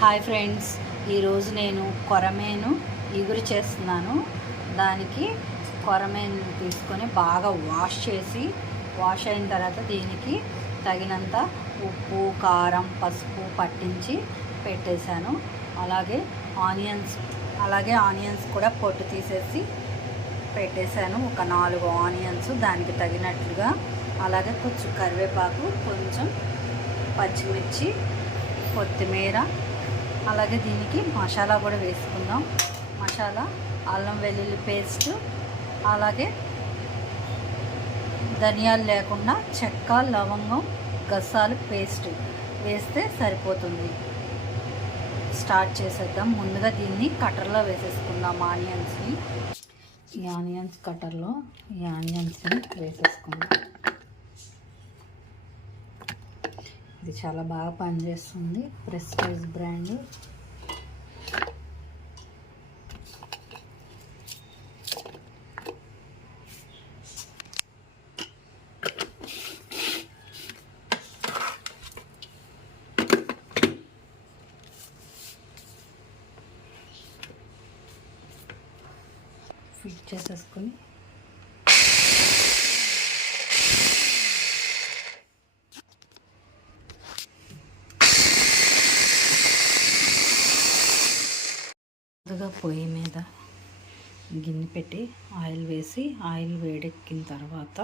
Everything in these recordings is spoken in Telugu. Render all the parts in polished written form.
హాయ్ ఫ్రెండ్స్, ఈరోజు నేను కొరమేను ఇగురు చేస్తున్నాను. దానికి కొరమేను తీసుకొని బాగా వాష్ అయిన తర్వాత దీనికి తగినంత ఉప్పు, కారం, పసుపు పట్టించి పెట్టేశాను. అలాగే ఆనియన్స్ కూడా పొట్టు తీసేసి పెట్టేశాను. ఒక 4 ఆనియన్స్ దానికి తగినట్లుగా. అలాగే కొంచెం కరివేపాకు, కొంచెం పచ్చిమిర్చి, కొత్తిమీర. అలాగే దీనికి మసాలా కూడా వేసుకుందాం. మసాలా అల్లం వెల్లుల్లి పేస్ట్, అలాగే ధనియాలు లేకుండా చెక్క, లవంగం, గసాలు పేస్ట్ వేస్తే సరిపోతుంది. స్టార్ట్ చేసేద్దాం. ముందుగా దీన్ని కట్టర్లో వేసేసుకుందాం. ఆనియన్స్ని వేసేసుకుందాం. ఇది చాలా బాగా పనిచేస్తుంది. Prestige brand. ఫిట్ చేసేసుకొని ముందుగా పొయ్యి మీద గిన్నె పెట్టి ఆయిల్ వేసి, ఆయిల్ వేడెక్కిన తర్వాత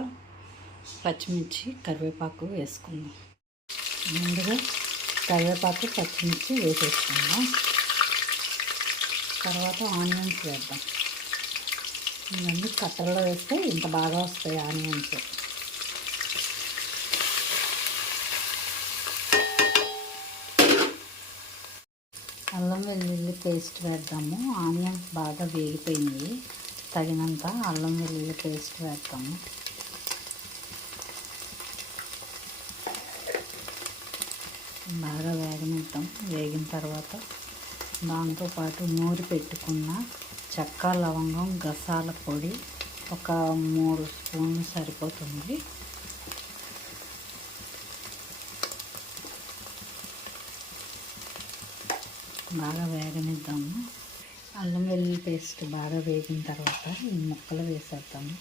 పచ్చిమిర్చి, కరివేపాకు వేసుకుందాం. ముందుగా కరివేపాకు, పచ్చిమిర్చి వేసేసుకుందాం. తర్వాత ఆనియన్స్ వేద్దాం. ఇవన్నీ కట్టర్లో వేస్తే ఇంత బాగా వస్తాయి ఆనియన్స్. అల్లం వెల్లుల్లి పేస్ట్ వేద్దాము. ఆనియన్స్ బాగా వేగిపోయినాయి. తగినంత అల్లం వెల్లుల్లి పేస్ట్ వేద్దాము. బాగా వేగనిద్దాం. వేగిన తర్వాత దాంతోపాటు నూరి పెట్టుకున్న చెక్క, లవంగం, గసాల పొడి ఒక 3 స్పూన్లు సరిపోతుంది. బాగా వేగనిద్దాము. అల్లం వెల్లుల్లి పేస్ట్ బాగా వేగిన తర్వాత ఈ ముక్కలు వేసేద్దాము.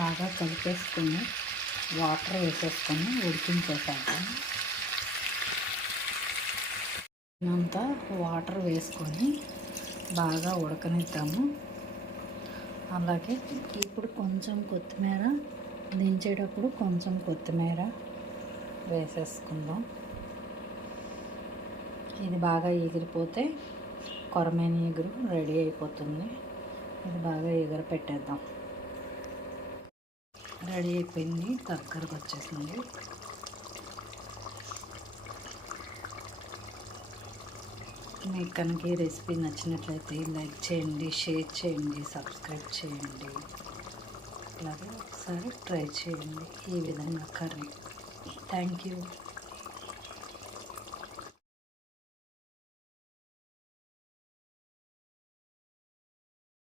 బాగా కలిపేసుకొని వాటర్ వేసేసుకొని ఉడికించేసేద్దాం. అంతా వాటర్ వేసుకొని బాగా ఉడకనిద్దాము. అలాగే ఇప్పుడు కొంచెం కొత్తిమీర, దించేటప్పుడు కొంచెం కొత్తిమీర వేసేసుకుందాం. ఇది బాగా ఎగిరిపోతే కొరమేను ఎగురు రెడీ అయిపోతుంది. ఇది బాగా ఎగురు పెట్టేద్దాం. రెడీ అయిపోయింది, దగ్గరకు వచ్చేసింది. మీకు కనుక ఈ రెసిపీ నచ్చినట్లయితే లైక్ చేయండి, షేర్ చేయండి, సబ్స్క్రైబ్ చేయండి. అలాగే ఒకసారి ట్రై చేయండి ఈ విధంగా కర్రీ. Thank you.